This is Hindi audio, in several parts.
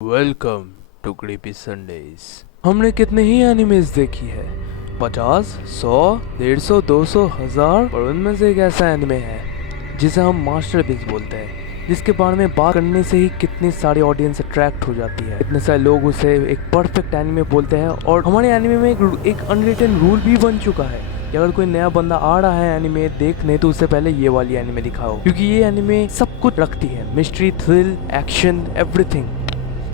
Welcome to creepy Sundays. हमने कितने ही एनिमेज देखी है, 50, 100, 150, 200, 1000, और उनमें से एक ऐसा एनिमे है जिसे हम मास्टरपीस बोलते हैं, जिसके बारे में बात करने से ही कितनी सारी ऑडियंस अट्रैक्ट हो जाती है। इतने सारे लोग उसे एक परफेक्ट एनिमे बोलते हैं और हमारे एनिमे में एक अनरिटन रूल भी बन चुका है कि अगर कोई नया बंदा आ रहा है एनिमे देखने तो उससे पहले ये वाली एनिमे दिखाओ, क्योंकि ये एनिमे सब कुछ रखती है, mystery, thrill, action, everything,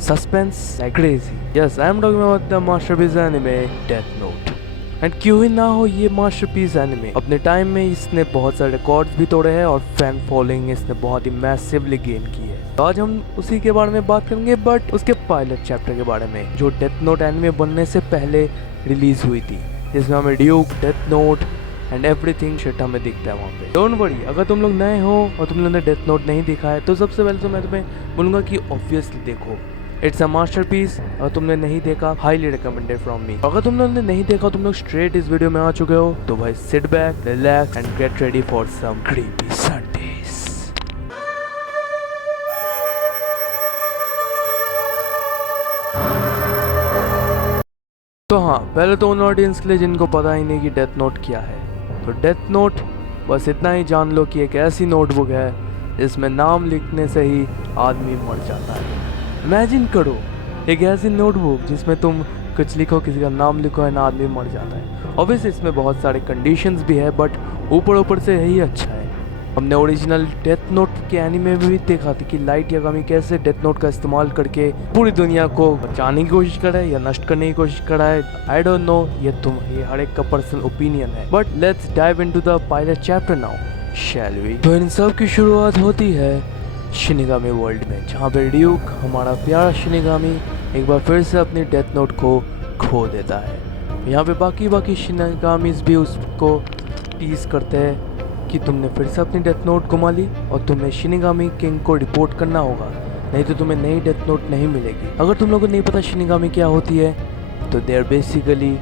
suspense like crazy. Yes, I am talking about the masterpiece anime Death Note. And क्यों ही ना हो ये मास्टरपीस एनिमे। अपने टाइम में इसने बहुत सारे रिकॉर्ड्स भी तोड़े हैं और फैन फॉलोइंग इसने बहुत ही मैसिवली गेन की है। तो आज हम उसी के बारे में बात करेंगे, बट उसके पायलट चैप्टर के बारे में जो डेथ नोट एनिमे बनने से पहले रिलीज हुई थी, जिसमें हमें Duke, death note and everything shit हमें दिखता है वहाँ पे। डोंट वरी, अगर तुम लोग नए हो और तुम लोगों ने डेथ नोट नहीं देखा है तो सबसे पहले तो मैं तुम्हें बोलूँगा कि ऑब्वियसली देखो, इट्स अ मास्टरपीस। अगर तुमने नहीं देखा, हाईली रिकमेंडेड फ्रॉम मी। अगर तुम लोगों ने नहीं देखा, तुम लोग स्ट्रेट इस वीडियो में आ चुके हो, तो भाई sit back, relax and get ready for some creepy Sundays. तो हाँ, पहले तो उन ऑडियंस के लिए जिनको पता ही नहीं कि डेथ नोट क्या है, तो डेथ नोट बस इतना ही जान लो कि एक ऐसी नोटबुक है जिसमें नाम लिखने से ही आदमी मर जाता है। इमेजिन करो एक ऐसी नोटबुक जिसमें तुम कुछ लिखो, किसी का नाम लिखो एंड आदमी मर जाता है। ऑब्वियसली इसमें बहुत सारे कंडीशंस भी है, बट ऊपर से यही अच्छा है। हमने ओरिजिनल डेथ नोट के एनीमे में भी देखा था कि लाइट यागामी कैसे डेथ नोट का इस्तेमाल करके पूरी दुनिया को बचाने की कोशिश कर रहा है या नष्ट करने की कोशिश कर रहा है। आई डोंट नो, ये हर एक का पर्सनल ओपिनियन है, but let's dive into the pilot chapter now, shall we. तो इन सब की शुरुआत होती है शिनिगामी वर्ल्ड में, जहाँ पे ड्यूक, हमारा प्यारा शिनिगामी, एक बार फिर से अपनी डेथ नोट को खो देता है। यहाँ पे बाकी शिनिगामीज भी उसको टीज करते हैं कि तुमने फिर से अपनी डेथ नोट गुमा ली और तुम्हें शिनिगामी किंग को रिपोर्ट करना होगा, नहीं तो तुम्हें नई डेथ नोट नहीं मिलेगी। अगर तुम लोगों को नहीं पता शिनिगामी क्या होती है, तो they are basically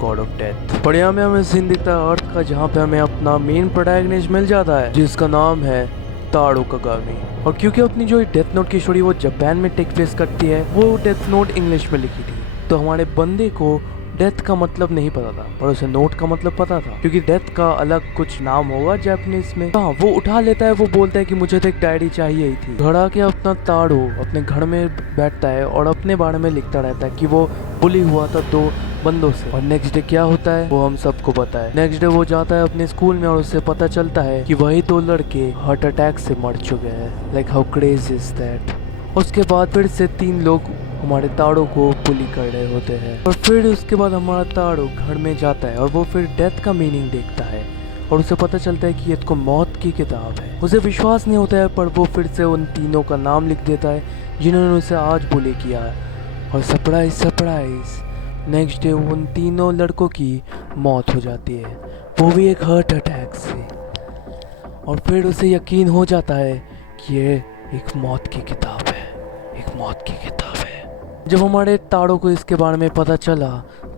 god of death. और यहाँ में हमें सीन दिखता है अर्थ का, जहाँ पे हमें अपना मेन प्रोटैगनिस्ट मिल जाता है जिसका नाम है तारो कागामी। और क्योंकि अपनी जो डेथ नोट की स्टोरी वो जापान में टेक प्लेस करती है, वो डेथ नोट इंग्लिश में लिखी थी, तो हमारे बंदे को डेथ का मतलब नहीं पता था, पर उसे नोट का मतलब पता था, क्योंकि डेथ का अलग कुछ नाम होगा जापानीज में। हाँ, वो उठा लेता है, वो बोलता है कि मुझे तो एक डायरी चाहिए ही थी। घर आके अपना तारो अपने घर में बैठता है और अपने बारे में लिखता रहता है कि वो बुली हुआ था 2 बंदों से। और नेक्स्ट डे क्या होता है वो हम सबको पता है। नेक्स्ट डे वो जाता है अपने स्कूल में और उससे पता चलता है कि वही 2 लड़के हार्ट अटैक से मर चुके हैं। Like how crazy is that. उसके बाद फिर से 3 लोग हमारे ताड़ो को बुली कर रहे होते हैं, और फिर उसके बाद हमारा ताड़ो घर में जाता है और वो फिर डेथ का मीनिंग देखता है और उसे पता चलता है कि ये तो मौत की किताब है। उसे विश्वास नहीं होता है, पर वो फिर से उन तीनों का नाम लिख देता है जिन्होंने उसे आज बुली किया है। और सरप्राइज सरप्राइज, नेक्स्ट डे उन तीनों लड़कों की मौत हो जाती है, वो भी एक हार्ट अटैक से। और फिर उसे यकीन हो जाता है कि ये एक मौत की किताब है, एक मौत की किताब है। जब हमारे ताड़ो को इसके बारे में पता चला,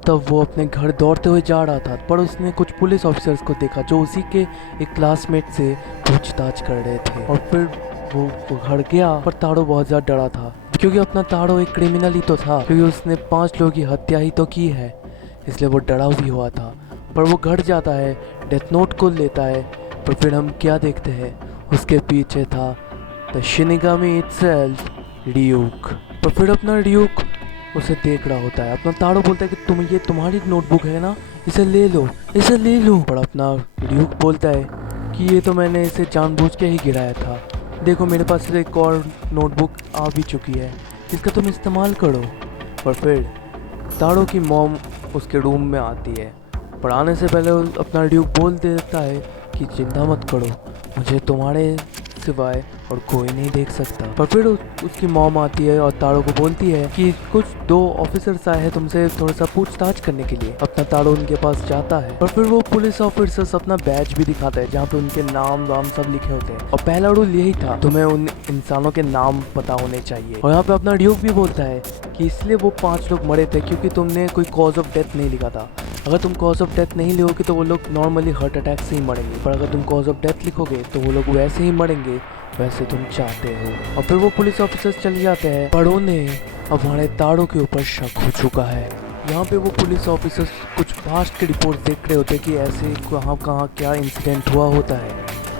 तब वो अपने घर दौड़ते हुए जा रहा था, पर उसने कुछ पुलिस ऑफिसर्स को देखा जो उसी के एक क्लासमेट से पूछताछ कर रहे थे। और फिर वो घर गया, पर ताड़ो बहुत ज़्यादा डरा था, क्योंकि अपना ताड़ो एक क्रिमिनल ही तो था, क्योंकि उसने 5 लोगों की हत्या ही तो की है, इसलिए वो डरा भी हुआ था। पर वो घर जाता है, डेथ नोट को लेता है, पर फिर हम क्या देखते हैं, उसके पीछे था द शिनिगामी इटसेल्फ, ड्यूक। पर फिर अपना ड्यूक उसे देख रहा होता है। अपना ताड़ो बोलता है कि ये तुम्हारी नोटबुक है ना, इसे ले लो, इसे ले लो। पर अपना ड्यूक बोलता है कि ये तो मैंने इसे जानबूझ के ही गिराया था, देखो मेरे पास एक और नोटबुक आ भी चुकी है, इसका तुम इस्तेमाल करो। पर फिर ताड़ो की मॉम उसके रूम में आती है, पर आने से पहले अपना ड्यूक बोल देता है कि चिंता मत करो, मुझे तुम्हारे सिवाय और कोई नहीं देख सकता। पर फिर उसकी मॉम आती है और ताड़ो को बोलती है कि कुछ 2 ऑफिसर्स आए हैं तुमसे थोड़ा सा पूछताछ करने के लिए। अपना ताड़ो उनके पास जाता है और फिर वो पुलिस ऑफिसर्स अपना बैज भी दिखाता है जहाँ पे उनके नाम वाम सब लिखे होते हैं। और पहला रूल यही था, तुम्हें उन इंसानों के नाम पता होने चाहिए। और यहाँ पे अपना ड्यूक भी बोलता है कि इसलिए वो 5 लोग मरे थे क्योंकि तुमने कोई कॉज ऑफ डेथ नहीं लिखा था। अगर तुम कॉज ऑफ डेथ नहीं लिखोगे तो वो लोग नॉर्मली हार्ट अटैक से ही मरेंगे, पर अगर तुम कॉज ऑफ डेथ लिखोगे तो वो लोग वैसे ही मरेंगे वैसे तुम चाहते हो। और फिर वो पुलिस ऑफिसर्स चले जाते हैं, पर उन्हें अब हमारे ताड़ो के ऊपर शक हो चुका है। यहाँ पे वो पुलिस ऑफिसर्स कुछ पास्ट के रिपोर्ट देख रहे होते कि ऐसे कहाँ कहाँ क्या इंसिडेंट हुआ होता है।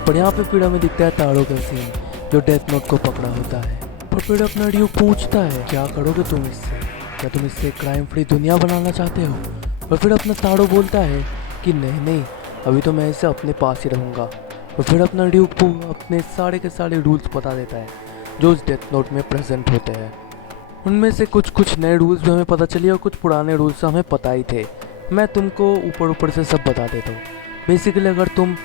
पर यहाँ पे फिर हमें दिखता है ताड़ो का सीन जो डेथ नोट को पकड़ा होता है। पर फिर अपना ड्यूक पूछता है क्या करोगे तुम इससे, क्या तुम इससे क्राइम फ्री दुनिया बनाना चाहते हो। और फिर अपना ताड़ो बोलता है कि नहीं, अभी तो मैं इसे अपने पास ही रहूँगा। और फिर अपना ड्यूक को अपने सारे के सारे रूल्स बता देता है जो उस डेथ नोट में प्रेजेंट होते हैं। उनमें से कुछ नए रूल्स भी हमें पता चले और कुछ पुराने रूल्स हमें पता ही थे। मैं तुमको ऊपर से सब बता देता हूँ। बेसिकली अगर तुम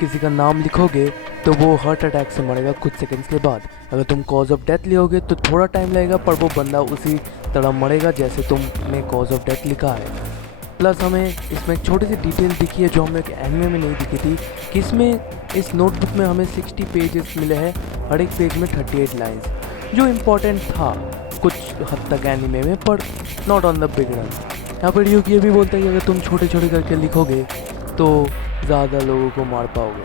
किसी का नाम लिखोगे तो वो हार्ट अटैक से मरेगा कुछ सेकंड्स के बाद। अगर तुम कॉज ऑफ डेथ लिखोगे तो थोड़ा टाइम लगेगा, पर वो बंदा उसी तरह मरेगा जैसे तुमने कॉज ऑफ डेथ लिखा है। प्लस हमें इसमें एक छोटी सी डिटेल दिखी है जो हमें एक एनिमे में नहीं दिखी थी कि इसमें इस नोटबुक में हमें 60 पेजेस मिले हैं, हर एक पेज में 38 लाइन्स, जो इम्पोर्टेंट था कुछ हद तक एनिमे में, पर not on the big run. यहाँ पर ड्यूक ये भी बोलता है कि अगर तुम छोटे छोटे करके लिखोगे तो ज़्यादा लोगों को मार पाओगे।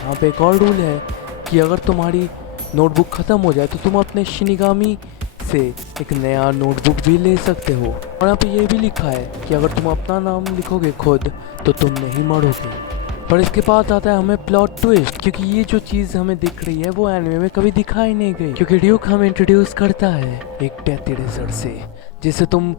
यहाँ पे एक और रूल है कि अगर तुम्हारी नोटबुक ख़त्म हो जाए तो तुम अपने शिनिगामी से एक नया नोटबुक भी ले सकते हो। और यहाँ पे ये भी लिखा है कि अगर तुम अपना नाम लिखोगे खुद तो तुम नहीं मरोगे। पर इसके बाद आता है हमें प्लॉट ट्विस्ट, क्योंकि ये जो चीज़ हमें दिख रही है वो एनिमे में कभी दिखाई नहीं गई। क्योंकि ड्यूक हमें इंट्रोड्यूस करता है एक डेथ इरेजर से, जिससे तुम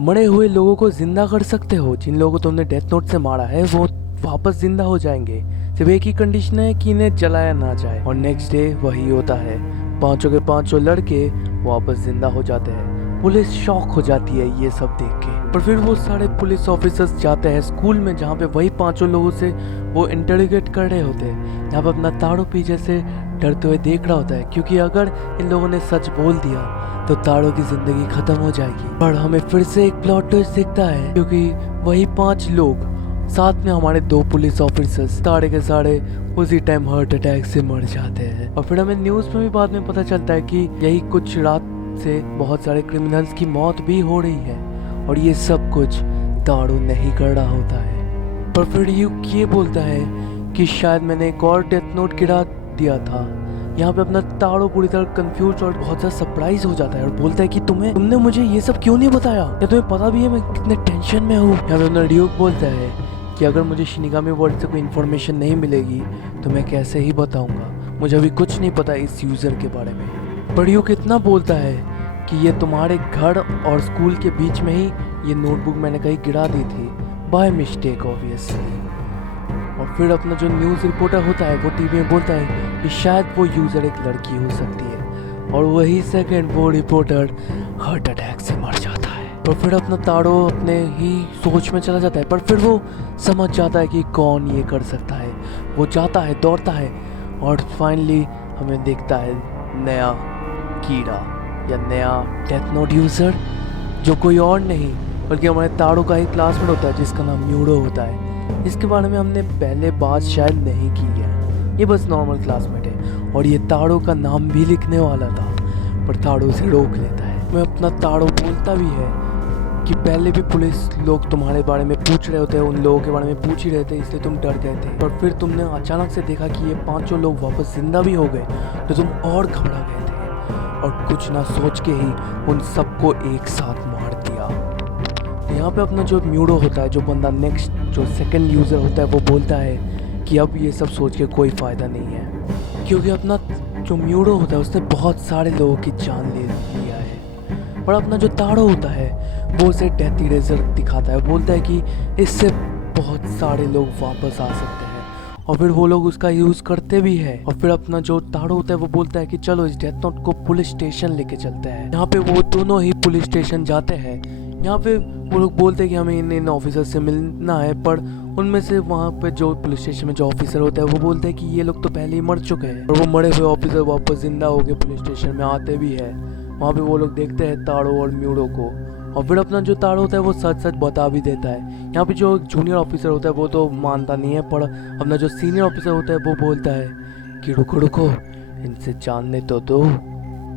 मरे हुए लोगों को जिंदा कर सकते हो। जिन लोगों को तुमने डेथ नोट से मारा है वो वापस जिंदा हो जाएंगे, सिर्फ एक ही कंडीशन है कि इन्हें जलाया ना जाए। और नेक्स्ट डे वही होता है, पांचों के पांचों लड़के वापस जिंदा हो जाते हैं। पुलिस शॉक हो जाती है ये सब देख के। पर फिर वो सारे पुलिस ऑफिसर्स जाते हैं स्कूल में जहाँ पे वही पांचों लोगों से वो इंटरोगेट कर रहे होते हैं। यहाँ पे अपना ताड़ो पीछे से डरते हुए देख रहा होता है, क्योंकि अगर इन लोगों ने सच बोल दिया तो ताड़ो की जिंदगी खत्म हो जाएगी। पर हमें फिर से एक प्लॉट ट्विस्ट दिखता है, क्योंकि वही 5 लोग साथ में हमारे 2 पुलिस ऑफिसर्स सारे के सारे उसी टाइम हार्ट अटैक से मर जाते हैं। और फिर हमें न्यूज़ में भी बाद में पता चलता है कि यही कुछ रात से बहुत सारे क्रिमिनल्स की मौत भी हो रही है, और ये सब कुछ ताड़ो नहीं कर रहा होता है। पर फिर ये बोलता है कि शायद मैंने एक और डेथ नोट गिरा दिया था। यहाँ पे अपना ताड़ो पूरी तरह कंफ्यूज और बहुत ज़्यादा सरप्राइज हो जाता है और बोलता है कि तुमने मुझे ये सब क्यों नहीं बताया, या तुम्हें पता भी है मैं कितने टेंशन में हूँ। यहाँ पे अपना ड्यूक बोलता है कि अगर मुझे शिनिगामी वर्ल्ड से कोई इन्फॉर्मेशन नहीं मिलेगी तो मैं कैसे ही बताऊंगा, मुझे अभी कुछ नहीं पता इस यूज़र के बारे में। पर ड्यूक इतना बोलता है कि ये तुम्हारे घर और स्कूल के बीच में ही ये नोटबुक मैंने कहीं गिरा दी थी, बाय मिस्टेक ऑब्वियसली। और फिर अपना जो न्यूज़ रिपोर्टर होता है वो टीवी में बोलता है कि शायद वो यूज़र एक लड़की हो सकती है, और वही सेकंड वो रिपोर्टर हार्ट अटैक से मर जाता है। और फिर अपना ताड़ो अपने ही सोच में चला जाता है, पर फिर वो समझ जाता है कि कौन ये कर सकता है। वो जाता है, दौड़ता है, और फाइनली हमें देखता है नया कीड़ा या नया डेथ नोट यूज़र, जो कोई और नहीं बल्कि हमारे ताड़ो का ही क्लासमेट होता है जिसका नाम म्यूडो होता है। इसके बारे में हमने पहले बात शायद नहीं की है, ये बस नॉर्मल क्लासमेट है, और ये ताड़ो का नाम भी लिखने वाला था, पर ताड़ो उसे रोक लेता है। मैं अपना ताड़ो बोलता भी है कि पहले भी पुलिस लोग तुम्हारे बारे में पूछ रहे होते हैं, उन लोगों के बारे में पूछ ही रहे थे, इसलिए तुम डर गए थे। पर फिर तुमने अचानक से देखा कि ये 5 लोग वापस जिंदा भी हो गए तो तुम और घबरा गए थे, और कुछ ना सोच के ही उन सबको एक साथ मार दिया। तो यहाँ पे अपना जो म्यूडो होता है, जो बंदा नेक्स्ट जो सेकंड यूज़र होता है, वो बोलता है कि अब ये सब सोच के कोई फ़ायदा नहीं है, क्योंकि अपना जो म्यूडो होता है उसने बहुत सारे लोगों की जान ले लिया है। और अपना जो ताड़ो होता है वो उसे डेथ इरेजर दिखाता है, बोलता है कि इससे बहुत सारे लोग वापस आ सकते हैं, और फिर वो लोग उसका यूज़ करते भी है। और फिर अपना जो ताड़ो होता है वो बोलता है कि चलो इस डेथ नोट को पुलिस स्टेशन लेके चलते हैं। यहाँ पे वो दोनों ही पुलिस स्टेशन जाते हैं। यहाँ पे वो लोग बोलते हैं कि हमें इन ऑफिसर से मिलना है, पर उनमें से वहाँ पे जो पुलिस स्टेशन में जो ऑफिसर होता है वो बोलते हैं कि ये लोग तो पहले ही मर चुके हैं, और वो मरे हुए ऑफिसर वापस जिंदा होकर पुलिस स्टेशन में आते भी है। वहाँ पे वो लोग देखते हैं ताड़ो और म्यूडो को, और फिर अपना जो ताड़ो होता है वो सच सच बता भी देता है। यहाँ पे जो जूनियर ऑफिसर होता है वो तो मानता नहीं है, पर अपना जो सीनियर ऑफिसर होता है वो बोलता है कि रुको रुको, इनसे जानने तो दो।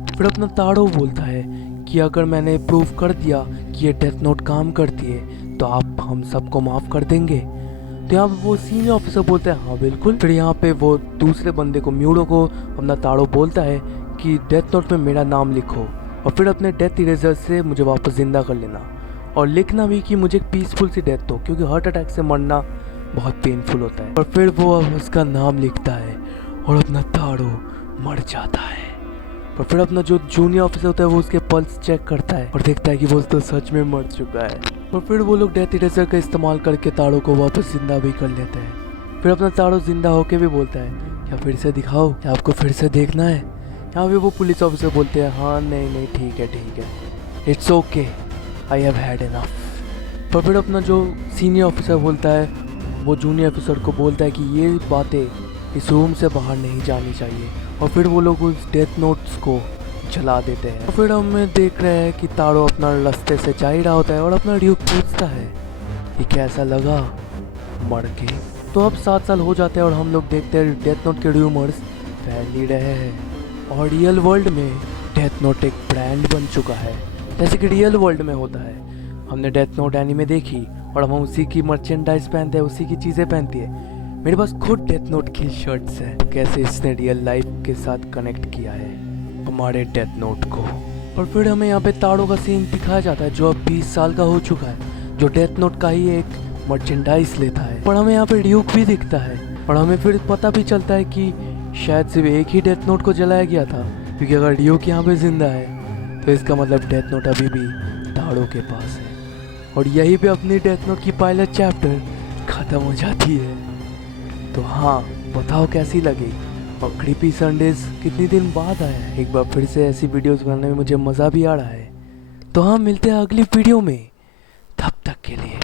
फिर अपना ताड़ो बोलता है कि अगर मैंने प्रूव कर दिया कि ये डेथ नोट काम करती है तो आप हम सबको माफ़ कर देंगे। तो यहाँ पे वो सीनियर ऑफिसर बोलते हैं हाँ बिल्कुल। फिर यहाँ पे वो दूसरे बंदे को, म्यूडो को, अपना ताड़ो बोलता है कि डेथ नोट में मेरा नाम लिखो, और फिर अपने डेथ इरेजर से मुझे वापस ज़िंदा कर लेना और लिखना भी कि मुझे पीसफुल सी डेथ हो, क्योंकि हार्ट अटैक से मरना बहुत पेनफुल होता है। और फिर वो अब उसका नाम लिखता है और अपना ताड़ो मर जाता है। और फिर अपना जो जूनियर ऑफिसर होता है वो उसके पल्स चेक करता है और देखता है कि वो तो सच में मर चुका है। और फिर वो लोग डेथ इरेजर का इस्तेमाल करके ताड़ो को वापस जिंदा भी कर लेते हैं। फिर अपना ताड़ो जिंदा होके भी बोलता है, क्या फिर से दिखाओ, क्या आपको फिर से देखना है? यहाँ पे वो पुलिस ऑफिसर बोलते हैं, हाँ नहीं ठीक है, it's okay, I have had enough. पर फिर अपना जो सीनियर ऑफिसर बोलता है वो जूनियर ऑफिसर को बोलता है कि ये बातें इस रूम से बाहर नहीं जानी चाहिए। और फिर वो लोग उस डेथ नोट्स को जला देते हैं। और फिर हमें देख रहे हैं कि ताड़ो अपना रास्ते से जा ही रहा होता है और अपना ड्यूक पूछता है कि कैसा लगा मर के। तो अब 7 साल हो जाते हैं और हम लोग देखते हैं डेथ नोट के र्यूमर्स फैल ही रहे हैं और रियल वर्ल्ड में डेथ नोट एक ब्रांड बन चुका है, जैसे कि रियल वर्ल्ड में होता है। हमने डेथ नोट एनीमे देखी और हम उसी की मर्चेंडाइज पहनते हैं, उसी की चीज़ें पहनती है। मेरे पास खुद डेथ नोट की शर्ट्स हैं। कैसे इसने रियल लाइफ के साथ कनेक्ट किया है हमारे डेथ नोट को। और फिर हमें यहाँ पे ताड़ो का सीन दिखाया जाता है जो अब 20 साल का हो चुका है, जो डेथ नोट का ही एक मर्चेंडाइज लेता है। और हमें यहाँ पे ड्यूक भी दिखता है और हमें फिर पता भी चलता है कि शायद सिर्फ एक ही डेथ नोट को जलाया गया था, क्योंकि अगर ड्यूक यहाँ पे जिंदा है तो इसका मतलब डेथ नोट अभी भी ताड़ो के पास है। और यहीं पे अपनी डेथ नोट की पायलट चैप्टर ख़त्म हो जाती है। तो हाँ, बताओ कैसी लगी। और क्रीपी संडेज कितनी दिन बाद आया है। एक बार फिर से ऐसी वीडियोस बनाने में मुझे मज़ा भी आ रहा है। तो हाँ, मिलते हैं अगली वीडियो में, तब तक के लिए